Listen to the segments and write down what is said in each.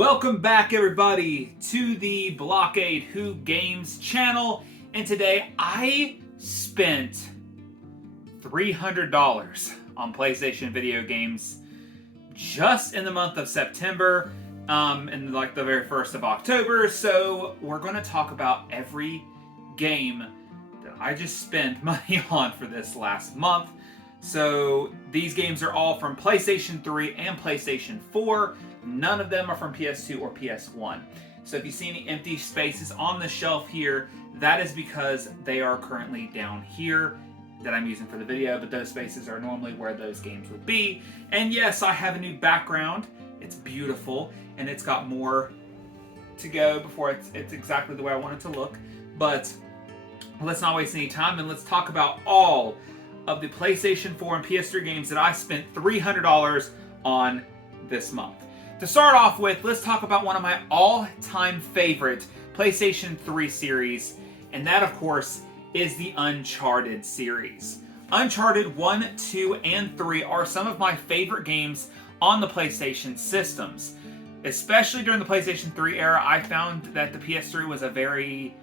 Welcome back, everybody, to the Blockade Who Games channel. And today I spent $300 on PlayStation video games just in the month of September, and like the very 1st of October. So we're going to talk about every game that I just spent money on for this last month. So these games are all from PlayStation 3 and PlayStation 4. None of them are from PS2 or PS1. So if you see any empty spaces on the shelf here, that is because they are currently down here that I'm using for the video, but those spaces are normally where those games would be. And yes, I have a new background. It's beautiful, and it's got more to go before it's exactly the way I want it to look. But let's not waste any time, and let's talk about all of the PlayStation 4 and PS3 games that I spent $300 on this month. To start off with, let's talk about one of my all-time favorite PlayStation 3 series, and that, of course, is the Uncharted series. Uncharted 1, 2, and 3 are some of my favorite games on the PlayStation systems. Especially during the PlayStation 3 era, I found that the PS3 was a very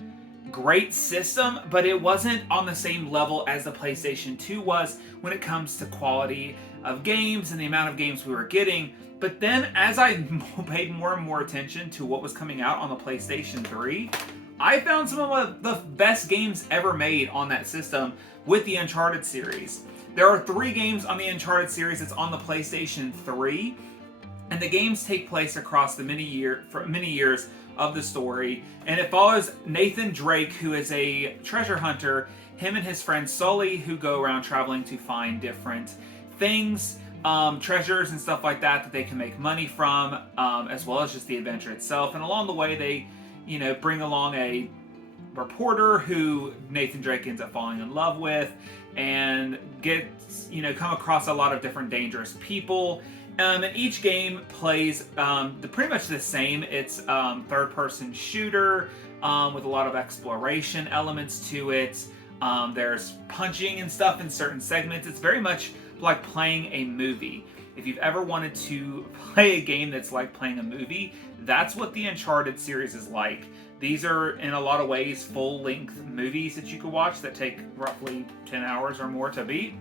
great system, but it wasn't on the same level as the PlayStation 2 was when it comes to quality of games and the amount of games we were getting. But then as I paid more and more attention to what was coming out on the PlayStation 3, I found some of the best games ever made on that system with the Uncharted series. There are 3 games on the Uncharted series that's on the PlayStation 3, and the games take place across the many years of the story, and it follows Nathan Drake, who is a treasure hunter, him and his friend Sully, who go around traveling to find different things, treasures and stuff like that they can make money from, as well as just the adventure itself. And along the way, they, bring along a reporter who Nathan Drake ends up falling in love with, and come across a lot of different dangerous people. And each game plays pretty much the same. It's third-person shooter with a lot of exploration elements to it. There's punching and stuff in certain segments. It's very much like playing a movie. If you've ever wanted to play a game that's like playing a movie, that's what the Uncharted series is like. These are, in a lot of ways, full-length movies that you could watch that take roughly 10 hours or more to beat.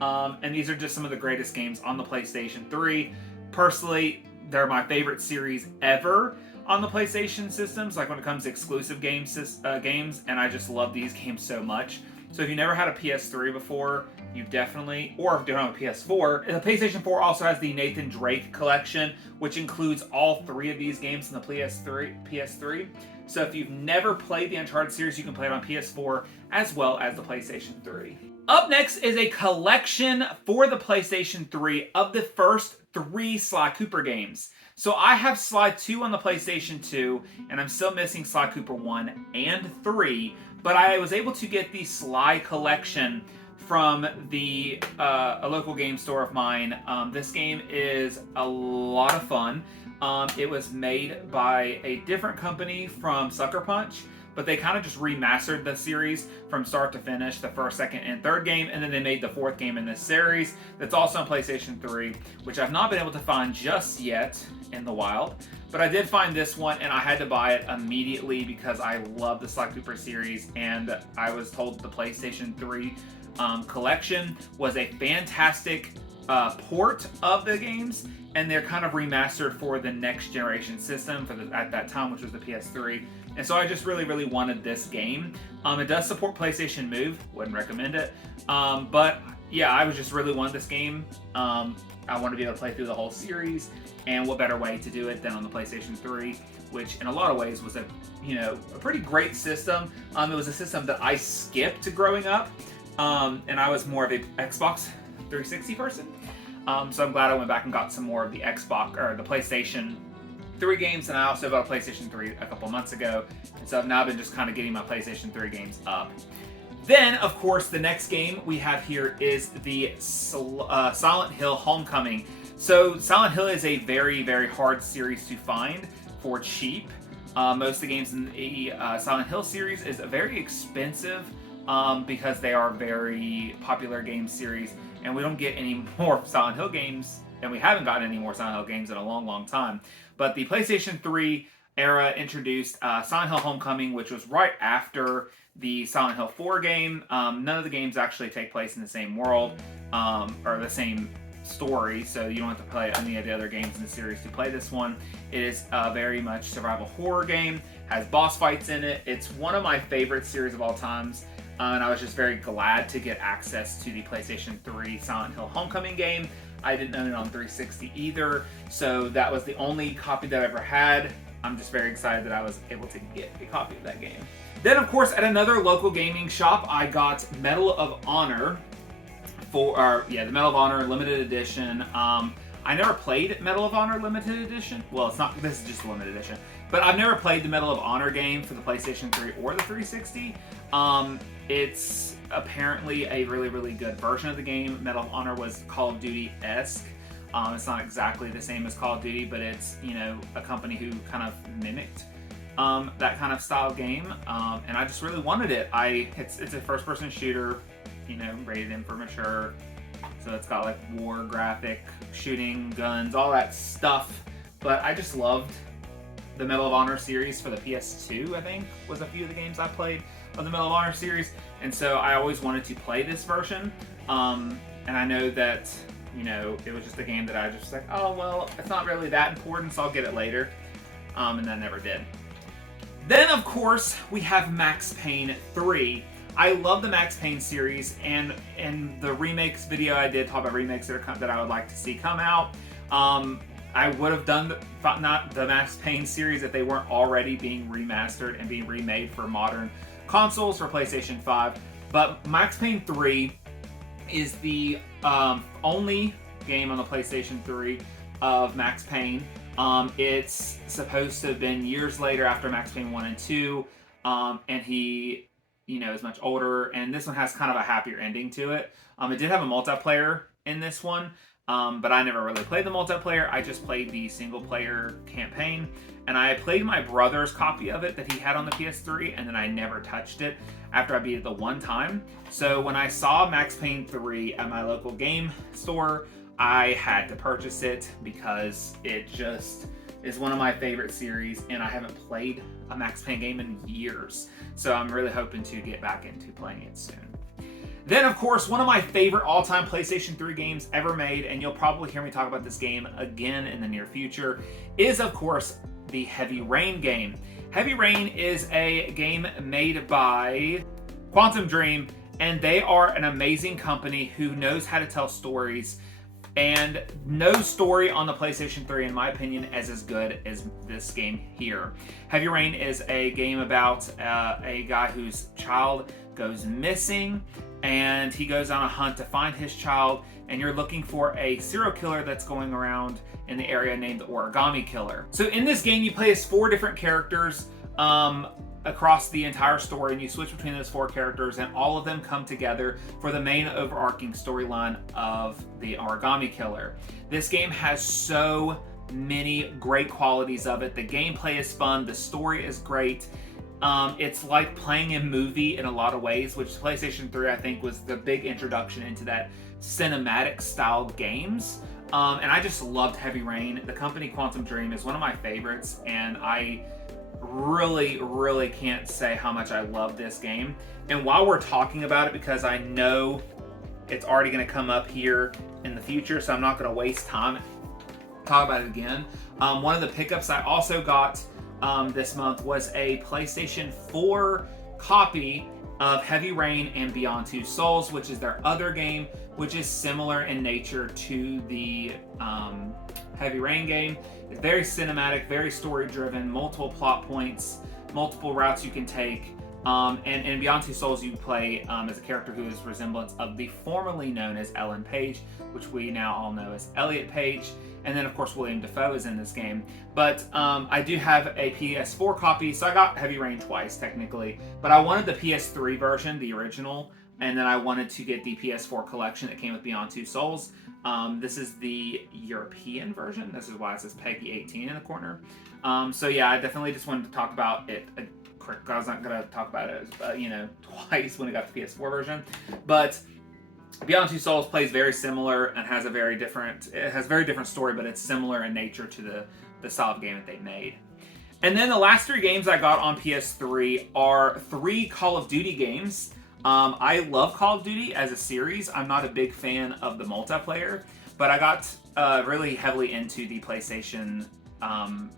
And these are just some of the greatest games on the PlayStation 3. Personally, they're my favorite series ever on the PlayStation systems, like when it comes to exclusive games, and I just love these games so much. So if you never had a PS3 before, you definitely, or if you don't have a PS4, the PlayStation 4 also has the Nathan Drake Collection, which includes all 3 of these games in the PS3. So if you've never played the Uncharted series, you can play it on PS4 as well as the PlayStation 3. Up next is a collection for the PlayStation 3 of the first 3 Sly Cooper games. So I have Sly 2 on the PlayStation 2, and I'm still missing Sly Cooper 1 and 3, but I was able to get the Sly Collection from a local game store of mine. This game is a lot of fun. It was made by a different company from Sucker Punch, but they kind of just remastered the series from start to finish, the 1st, 2nd, and 3rd game, and then they made the 4th game in this series that's also on PlayStation 3, which I've not been able to find just yet in the wild. But I did find this one, and I had to buy it immediately because I love the Sly Cooper series, and I was told the PlayStation 3 collection was a fantastic port of the games, and they're kind of remastered for the next generation system at that time, which was the PS3. And so I just really, really wanted this game. It does support PlayStation Move. Wouldn't recommend it. But yeah, I was just really wanted this game. I wanted to be able to play through the whole series. And what better way to do it than on the PlayStation 3, which in a lot of ways was a pretty great system. It was a system that I skipped growing up. And I was more of a Xbox 360 person. So I'm glad I went back and got some more of the Xbox or the PlayStation 3 games, and I also bought a PlayStation 3 a couple months ago, and so I've now been just kind of getting my PlayStation 3 games up. Then, of course, the next game we have here is the Silent Hill Homecoming. So Silent Hill is a very, very hard series to find for cheap. Most of the games in the Silent Hill series is very expensive because they are very popular game series, and we don't get any more Silent Hill games and we haven't gotten any more Silent Hill games in a long, long time. But the PlayStation 3 era introduced Silent Hill Homecoming, which was right after the Silent Hill 4 game. None of the games actually take place in the same world or the same story, so you don't have to play any of the other games in the series to play this one. It is a very much survival horror game, has boss fights in it. It's one of my favorite series of all times, and I was just very glad to get access to the PlayStation 3 Silent Hill Homecoming game. I didn't own it on 360 either, so that was the only copy that I ever had. I'm just very excited that I was able to get a copy of that game. Then, of course, at another local gaming shop, I got Medal of Honor the Medal of Honor Limited Edition. I never played Medal of Honor Limited Edition. Well, it's not. This is just a limited edition. But I've never played the Medal of Honor game for the PlayStation 3 or the 360. It's apparently a really, really good version of the game. Medal of Honor was Call of Duty-esque. It's not exactly the same as Call of Duty, but it's, you know, a company who kind of mimicked that kind of style game, and I just really wanted it. It's a first-person shooter, you know, rated M for mature, so it's got like war graphic, shooting, guns, all that stuff. But I just loved the Medal of Honor series for the PS2. I think was a few of the games I played of the Medal of Honor series, and so I always wanted to play this version. And I know that, you know, it was just a game that I just like, oh well, it's not really that important, so I'll get it later. And I never did. Then, of course, we have Max Payne 3. I love the Max Payne series, and in the remakes video I did talk about remakes that I would like to see come out. I would have done not the Max Payne series if they weren't already being remastered and being remade for modern consoles for PlayStation 5. But Max Payne 3 is the only game on the PlayStation 3 of Max Payne. It's supposed to have been years later after Max Payne 1 and 2, and he, you know, is much older, and this one has kind of a happier ending to it. It did have a multiplayer in this one, but I never really played the multiplayer. I just played the single-player campaign, and I played my brother's copy of it that he had on the PS3, and then I never touched it after I beat it the one time. So when I saw Max Payne 3 at my local game store, I had to purchase it because it just is one of my favorite series, and I haven't played a Max Payne game in years. So I'm really hoping to get back into playing it soon. Then, of course, one of my favorite all-time PlayStation 3 games ever made, and you'll probably hear me talk about this game again in the near future, is, of course, the Heavy Rain game. Heavy Rain is a game made by Quantum Dream, and they are an amazing company who knows how to tell stories. And no story on the PlayStation 3, in my opinion, is as good as this game here. Heavy Rain is a game about a guy whose child goes missing, and he goes on a hunt to find his child, and you're looking for a serial killer that's going around in the area named the Origami Killer. So in this game, you play as 4 different characters across the entire story, and you switch between those 4 characters, and all of them come together for the main overarching storyline of the Origami Killer. This game has so many great qualities of it. The gameplay is fun, the story is great. It's like playing a movie in a lot of ways, which PlayStation 3 I think was the big introduction into that cinematic style games. And I just loved Heavy Rain. The company Quantum Dream is one of my favorites, and I really can't say how much I love this game. And while we're talking about it, because I know it's already going to come up here in the future, so I'm not going to waste time talk about it again. One of the pickups I also got this month was a PlayStation 4 copy of Heavy Rain and Beyond Two Souls, which is their other game, which is similar in nature to the Heavy Rain game. It's very cinematic, very story-driven, multiple plot points, multiple routes you can take. And in Beyond Two Souls, you play as a character who is resemblance of the formerly known as Ellen Page, which we now all know as Elliot Page. And then, of course, William Dafoe is in this game. But I do have a PS4 copy, so I got Heavy Rain twice, technically. But I wanted the PS3 version, the original, and then I wanted to get the PS4 collection that came with Beyond Two Souls. This is the European version. This is why it says Peggy 18 in the corner. So yeah, I definitely just wanted to talk about it. I was not going to talk about it, twice when I got the PS4 version. But Beyond Two Souls plays very similar and has a very different. It has very different story, but it's similar in nature to the style of game that they made. And then the last 3 games I got on PS3 are 3 Call of Duty games. I love Call of Duty as a series. I'm not a big fan of the multiplayer, but I got really heavily into the PlayStation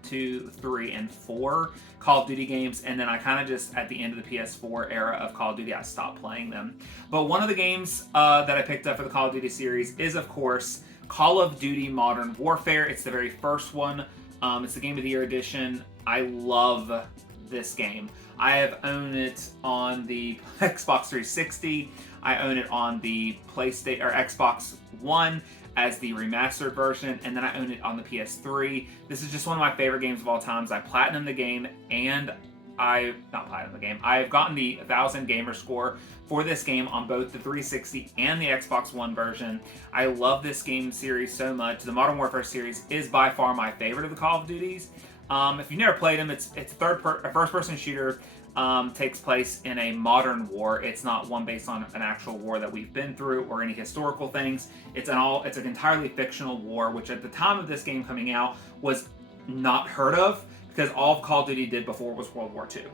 2, 3, and 4 Call of Duty games, and then I kind of just, at the end of the PS4 era of Call of Duty, I stopped playing them. But one of the games that I picked up for the Call of Duty series is, of course, Call of Duty Modern Warfare. It's the very first one. It's the Game of the Year edition. I love this game. I have owned it on the Xbox 360. I own it on the PlayStation or Xbox One as the remastered version, and then I own it on the PS3. This is just one of my favorite games of all time. I platinumed the game, and I've gotten the 1000 gamer score for this game on both the 360 and the Xbox One version. I love this game series so much. The Modern Warfare series is by far my favorite of the Call of Duties. If you've never played them, it's a first-person shooter. Takes place in a modern war. It's not one based on an actual war that we've been through or any historical things. It's an entirely fictional war, which at the time of this game coming out was not heard of, because all Call of Duty did before was World War II.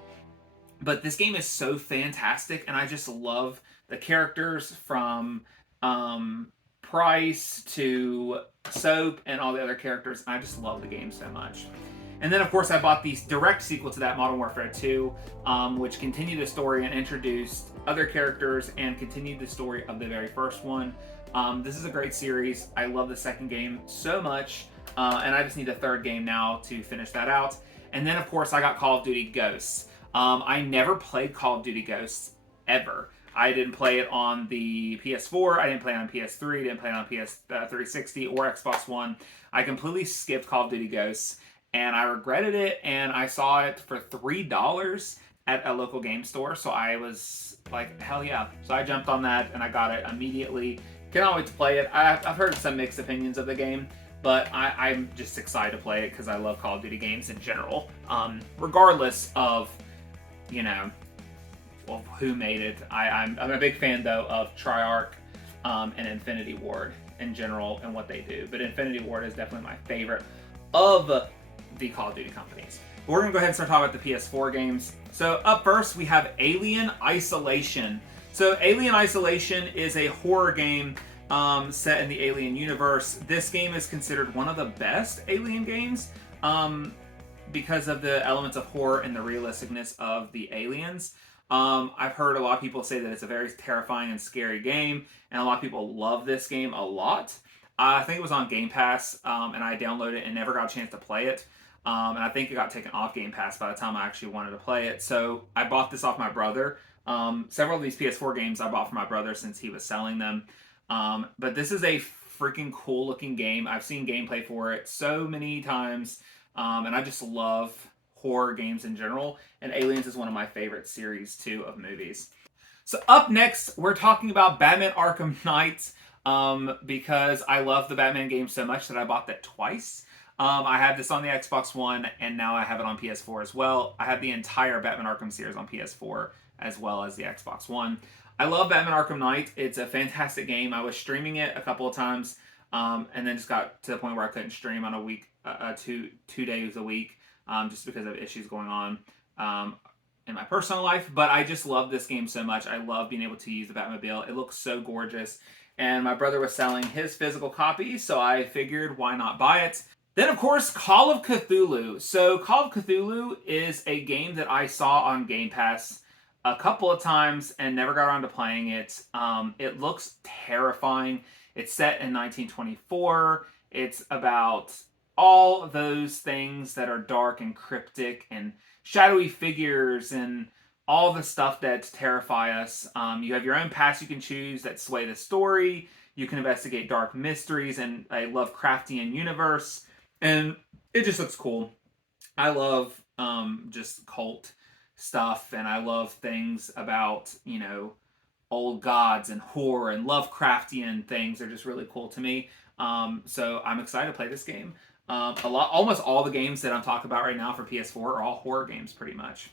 But this game is so fantastic, and I just love the characters from Price to Soap and all the other characters. I just love the game so much. And then, of course, I bought the direct sequel to that, Modern Warfare 2, which continued the story and introduced other characters and continued the story of the very first one. This is a great series. I love the second game so much, and I just need a third game now to finish that out. And then, of course, I got Call of Duty Ghosts. I never played Call of Duty Ghosts, ever. I didn't play it on the PS4, I didn't play it on PS3, didn't play it on PS360 or Xbox One. I completely skipped Call of Duty Ghosts, and I regretted it, and I saw it for $3 at a local game store, so I was like, hell yeah. So I jumped on that, and I got it immediately. Cannot wait to play it. I've heard some mixed opinions of the game, but I'm just excited to play it because I love Call of Duty games in general. Regardless of, who made it. I'm a big fan, though, of Treyarch and Infinity Ward in general and what they do. But Infinity Ward is definitely my favorite of the Call of Duty companies. But we're going to go ahead and start talking about the PS4 games. So up first, we have Alien Isolation. So Alien Isolation is a horror game set in the Alien universe. This game is considered one of the best Alien games because of the elements of horror and the realisticness of the aliens. I've heard a lot of people say that it's a very terrifying and scary game, and a lot of people love this game a lot. I think it was on Game Pass, and I downloaded it and never got a chance to play it. And I think it got taken off Game Pass by the time I actually wanted to play it. So I bought this off my brother. Several of these PS4 games I bought from my brother since he was selling them. But this is a freaking cool looking game. I've seen gameplay for it so many times. And I just love horror games in general. And Aliens is one of my favorite series, too, of movies. So up next, we're talking about Batman Arkham Knight. Because I love the Batman game so much that I bought that twice. I have this on the Xbox One, and now I have it on PS4 as well. I have the entire Batman Arkham series on PS4 as well as the Xbox One. I love Batman Arkham Knight. It's a fantastic game. I was streaming it a couple of times, and then just got to the point where I couldn't stream on a week, two days a week, just because of issues going on in my personal life. But I just love this game so much. I love being able to use the Batmobile. It looks so gorgeous. And my brother was selling his physical copy, so I figured why not buy it. Then, of course, Call of Cthulhu. So Call of Cthulhu is a game that I saw on Game Pass a couple of times and never got around to playing it. It looks terrifying. It's set in 1924. It's about all of those things that are dark and cryptic and shadowy figures and all the stuff that terrify us. You have your own paths you can choose that sway the story. You can investigate dark mysteries and a Lovecraftian universe. And it just looks cool. I love just cult stuff, and I love things about, old gods and horror and Lovecraftian things. They're just really cool to me. So I'm excited to play this game. Almost all the games that I'm talking about right now for PS4 are all horror games, pretty much.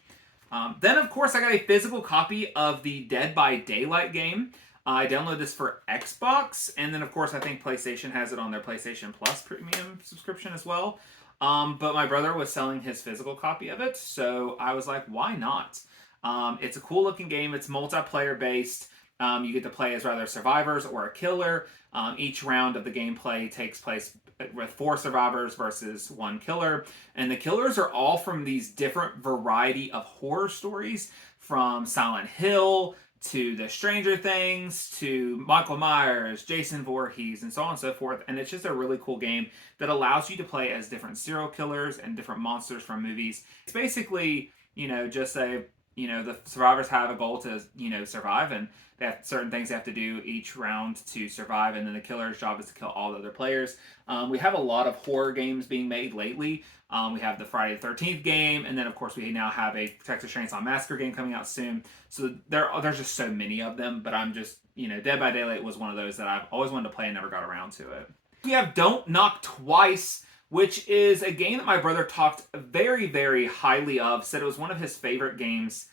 Then, of course, I got a physical copy of the Dead by Daylight game. I downloaded this for Xbox, and then of course I think PlayStation has it on their PlayStation Plus premium subscription as well. But my brother was selling his physical copy of it, so I was like, why not? It's a cool looking game. It's multiplayer based. You get to play as either survivors or a killer. Each round of the gameplay takes place with 4 survivors versus 1 killer. And the killers are all from these different variety of horror stories, from Silent Hill to the Stranger Things to Michael Myers, Jason Voorhees, and so on and so forth. And it's just a really cool game that allows you to play as different serial killers and different monsters from movies. It's basically, just the survivors have a goal to, survive, and they have certain things they have to do each round to survive, and then the killer's job is to kill all the other players. We have a lot of horror games being made lately. We have the Friday the 13th game, and then of course we now have a Texas Chainsaw Massacre game coming out soon. So there's just so many of them, but I'm just, Dead by Daylight was one of those that I've always wanted to play and never got around to it. We have Don't Knock Twice, which is a game that my brother talked very, very highly of, said it was one of his favorite games.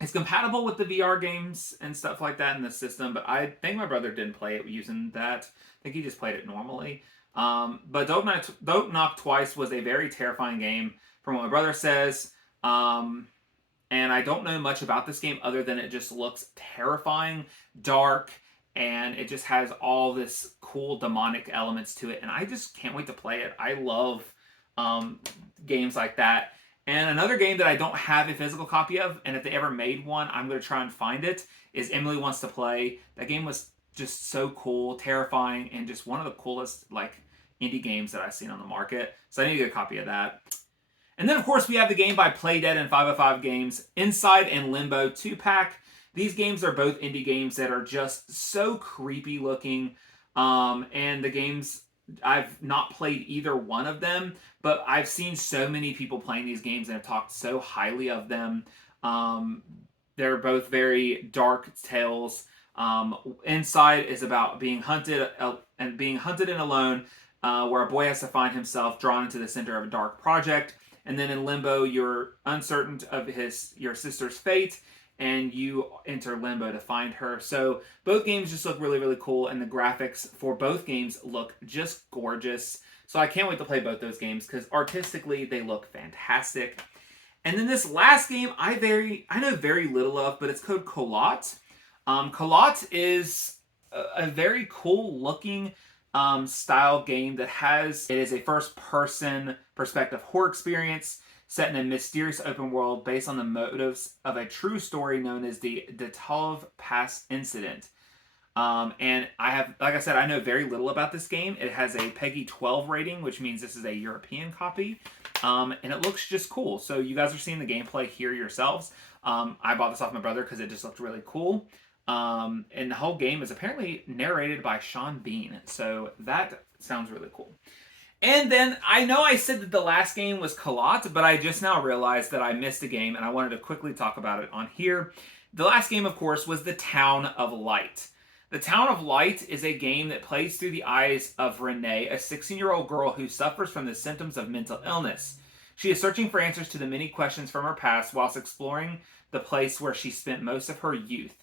It's compatible with the VR games and stuff like that in the system, but I think my brother didn't play it using that. I think he just played it normally. But Don't Knock Twice was a very terrifying game, from what my brother says. And I don't know much about this game other than it just looks terrifying, dark, and it just has all this cool demonic elements to it. And I just can't wait to play it. I love games like that. And another game that I don't have a physical copy of, and if they ever made one, I'm going to try and find it, is Emily Wants to Play. That game was just so cool, terrifying, and just one of the coolest indie games that I've seen on the market. So I need to get a copy of that. And then, of course, we have the game by Playdead and 505 Games, Inside and Limbo 2-pack. These games are both indie games that are just so creepy looking. And the games, I've not played either one of them, but I've seen so many people playing these games and have talked so highly of them. They're both very dark tales. Inside is about being hunted and alone, where a boy has to find himself drawn into the center of a dark project. And then in Limbo, you're uncertain of your sister's fate, and you enter Limbo to find her. So both games just look really, really cool, and the graphics for both games look just gorgeous. So I can't wait to play both those games, because artistically they look fantastic. And then this last game I know very little of, but it's called Colot. Colot is a very cool looking style game it is a first-person perspective horror experience set in a mysterious open world based on the motives of a true story known as the Detolv Pass Incident. And like I said, I know very little about this game. It has a PEGI 12 rating, which means this is a European copy. And it looks just cool. So you guys are seeing the gameplay here yourselves. I bought this off my brother because it just looked really cool. And the whole game is apparently narrated by Sean Bean. So that sounds really cool. And then I know I said that the last game was Colot, but I just now realized that I missed a game, and I wanted to quickly talk about it on here. The last game, of course, was The Town of Light. The Town of Light is a game that plays through the eyes of Renee, a 16-year-old girl who suffers from the symptoms of mental illness. She is searching for answers to the many questions from her past whilst exploring the place where she spent most of her youth.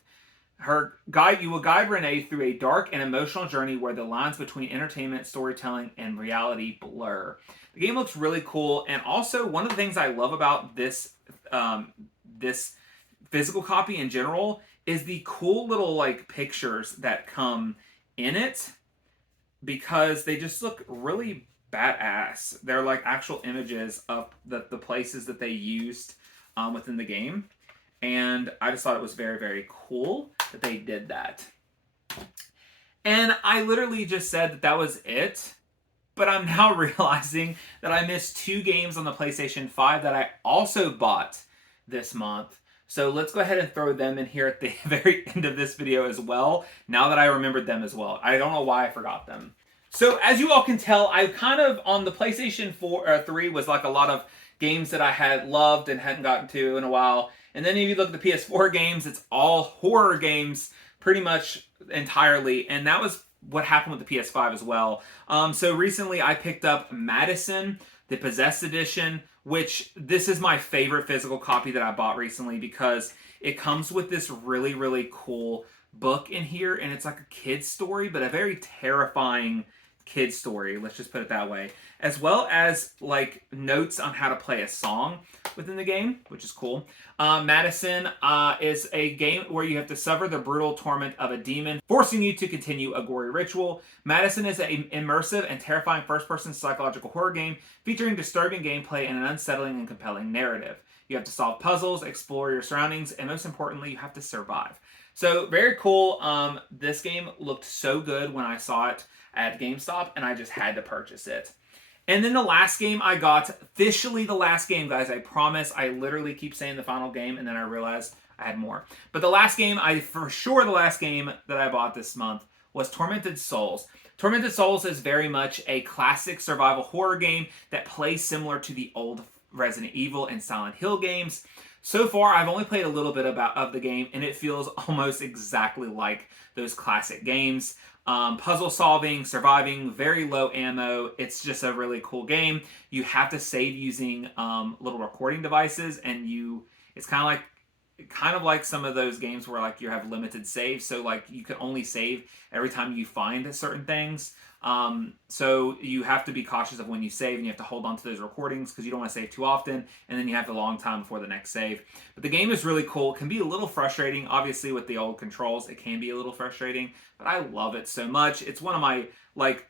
You will guide Renee through a dark and emotional journey where the lines between entertainment, storytelling, and reality blur. The game looks really cool, and also one of the things I love about this physical copy in general is the cool little pictures that come in it, because they just look really badass. They're actual images of the places that they used within the game. And I just thought it was very, very cool that they did that. And I literally just said that was it. But I'm now realizing that I missed 2 games on the PlayStation 5 that I also bought this month. So let's go ahead and throw them in here at the very end of this video as well, now that I remembered them as well. I don't know why I forgot them. So as you all can tell, I kind of, on the PlayStation 3 was a lot of games that I had loved and hadn't gotten to in a while. And then if you look at the PS4 games, it's all horror games pretty much entirely. And that was what happened with the PS5 as well. So recently I picked up Madison, the Possessed edition, which this is my favorite physical copy that I bought recently, because it comes with this really, really cool book in here, and it's like a kid's story, but a very terrifying kid's story, let's just put it that way, as well as like notes on how to play a song within the game, which is cool. Madison is a game where you have to suffer the brutal torment of a demon, forcing you to continue a gory ritual. Madison is an immersive and terrifying first-person psychological horror game featuring disturbing gameplay and an unsettling and compelling narrative. You have to solve puzzles, explore your surroundings, and most importantly, you have to survive. So very cool. This game looked so good when I saw it at GameStop, and I just had to purchase it. And then the last game I got, officially the last game, guys, I promise. I literally keep saying the final game, and then I realized I had more. But the last game, for sure the last game that I bought this month was Tormented Souls. Tormented Souls is very much a classic survival horror game that plays similar to the old Resident Evil and Silent Hill games. So far, I've only played a little bit of the game, and it feels almost exactly like those classic games. Puzzle solving, surviving, very low ammo. It's just a really cool game. You have to save using little recording devices, and it's kind of like some of those games where like you have limited saves, so like you can only save every time you find certain things. So you have to be cautious of when you save, and you have to hold on to those recordings because you don't want to save too often, and then you have a long time before the next save. But the game is really cool. It can be a little frustrating, obviously with the old controls. It can be a little frustrating, but I love it so much. It's one of my, like,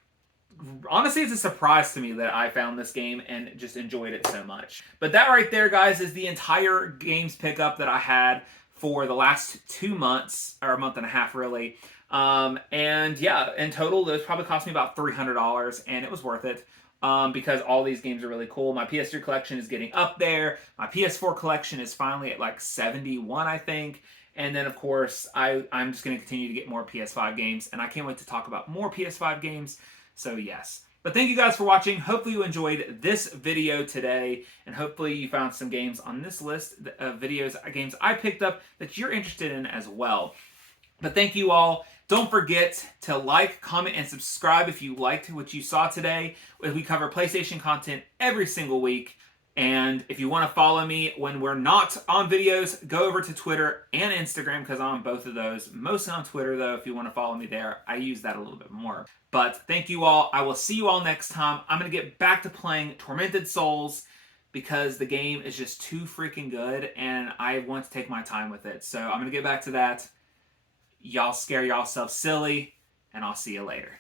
honestly, it's a surprise to me that I found this game and just enjoyed it so much. But that right there, guys, is the entire games pickup that I had for the last 2 months, or a month and a half, really. And yeah, in total, those probably cost me about $300, and it was worth it. Because all these games are really cool. My PS3 collection is getting up there. My PS4 collection is finally at like 71, I think. And then, of course, I'm just going to continue to get more PS5 games, and I can't wait to talk about more PS5 games. So yes. But thank you guys for watching. Hopefully you enjoyed this video today, and hopefully you found some games on this list of games I picked up that you're interested in as well. But thank you all. Don't forget to like, comment, and subscribe if you liked what you saw today. We cover PlayStation content every single week. And if you want to follow me when we're not on videos, go over to Twitter and Instagram, because I'm on both of those. Mostly on Twitter, though, if you want to follow me there. I use that a little bit more. But thank you all. I will see you all next time. I'm going to get back to playing Tormented Souls because the game is just too freaking good, and I want to take my time with it. So I'm going to get back to that. Y'all scare yourself silly, and I'll see you later.